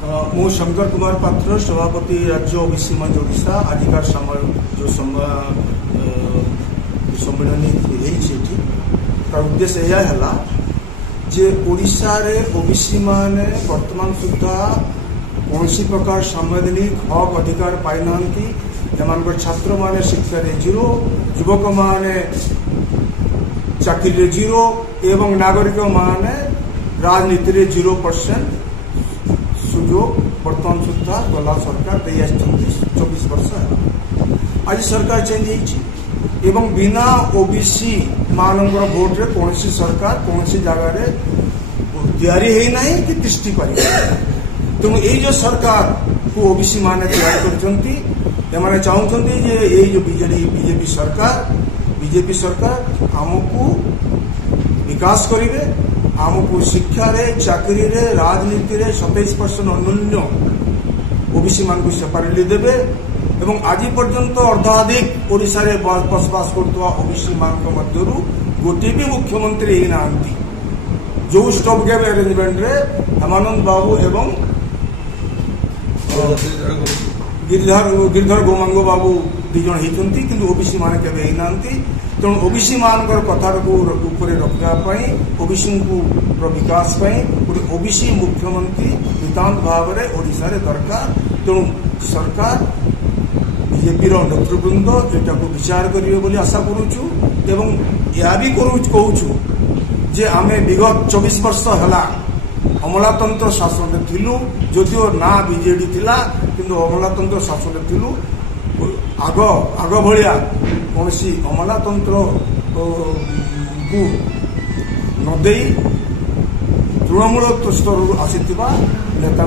मु शंकर कुमार पात्र सभापति राज्य ओबीसी मंच ओडिशा आजिकार जो सम्मेलन तार उद्देश्य यह है जे ओडिशा रे ओबीसी माने वर्तमान सुधा कौन प्रकार संवैधानिक हक अधिकार पाई ना छात्र माने शिक्षा जीरो युवक माने चाकरी जीरो एवं नागरिक माने राजनीति रे 0% सुजोग वर्तमान सुधा गला सरकार दे 24 वर्ष है। आज सरकार चेंज होती एवं बिना ओबीसी मानकर भोट रे कौन सरकार कौन जगह तैयारी है ना कि दृष्टि पार तेणु ये जो सरकार को ओबीसी माने तैयार कर चाहते जो बीजेपी सरकार आमको विकास करेंगे आमको शिक्षा रे चाकरी रे राजनीति रे 27% अन्यून्य ओबीसी मान को सेपारेटली देवे एवं आज पर्यंत अर्धाधिक ओडिशा रे बसवास करथुवा ओबीसी मान मध्य गोटे भी मुख्यमंत्री ही ना जो स्टॉप गैप अरेंजमेंट रे हेमानंद बाबू एवं गिरिधर गोमांगो बाबू दी जन होती कि ओबीसी मान केवे ही ना तेणु ओबीसी मान कथार को रखापी ओबीसी विकास गोटे ओबीसी मुख्यमंत्री नितांत भाव में ओडिशा रे दरकार तेणु सरकार बीजेपी नेतृवृंद एटा को विचार करेंगे बोली आशा करुचु एवं या भी कहूँ जे आमे विगत 24 वर्ष है अमलातंत्र शासन थिलु जदिओ ना बीजेडी थिला किंतु अमलातंत्र शासन थिलु आग भलिया कौन अमलातंत्र को नदे तृणमूल स्तर आसी नेता